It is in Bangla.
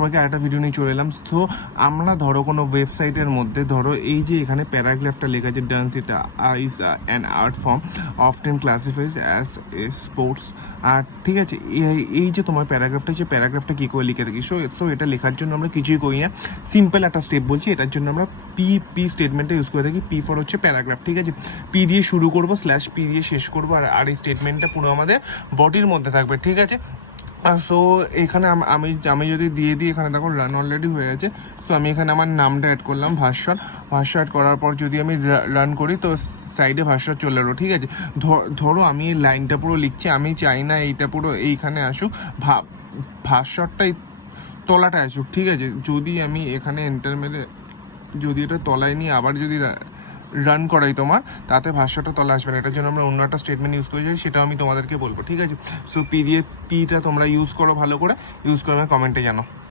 সবাইকে একটা ভিডিও নিয়ে চলে এলাম। তো আমরা ধরো কোনো ওয়েবসাইটের মধ্যে ধরো এই যে এখানে প্যারাগ্রাফটা লেখা আছে, ডান্স এটা is an art form often classifies as a sports. আর ঠিক আছে, এই যে তোমার প্যারাগ্রাফটা কী করে লিখে থাকি। সো এটা লেখার জন্য আমরা কিছুই করি না, সিম্পল একটা স্টেপ বলছি। এটার জন্য আমরা পি স্টেটমেন্টটা ইউজ করে থাকি। পি ফর হচ্ছে প্যারাগ্রাফ, ঠিক আছে। পি দিয়ে শুরু করবো, স্ল্যাশ পি দিয়ে শেষ করবো, আর এই স্টেটমেন্টটা পুরো আমাদের বডির মধ্যে থাকবে, ঠিক আছে। সো এখানে আমি যদি দিয়ে দিই, এখানে দেখো রান অলরেডি হয়ে গেছে। সো আমি এখানে আমার নামটা অ্যাড করলাম, ভাস্বর অ্যাড করার পর যদি আমি রান করি তো সাইডে ভাস্বর চলে এলো, ঠিক আছে। ধরো আমি এই লাইনটা পুরো লিখছি, আমি চাই না এইটা পুরো এইখানে আসুক, ভাস্বরটা এই তলাটা আসুক, ঠিক আছে। যদি আমি এখানে এন্টার মেরে যদি এটা তলায় নিয়ে আবার যদি রান করাই তোমার, তাতে ভাষ্যটা তলা আসবে না। এটার জন্য আমরা অন্য একটা স্টেটমেন্ট ইউজ করেছি, সেটাও আমি তোমাদেরকে বলবো, ঠিক আছে। সো পিটা তোমরা ইউজ করো, ভালো করে ইউজ করে কমেন্টে জানো।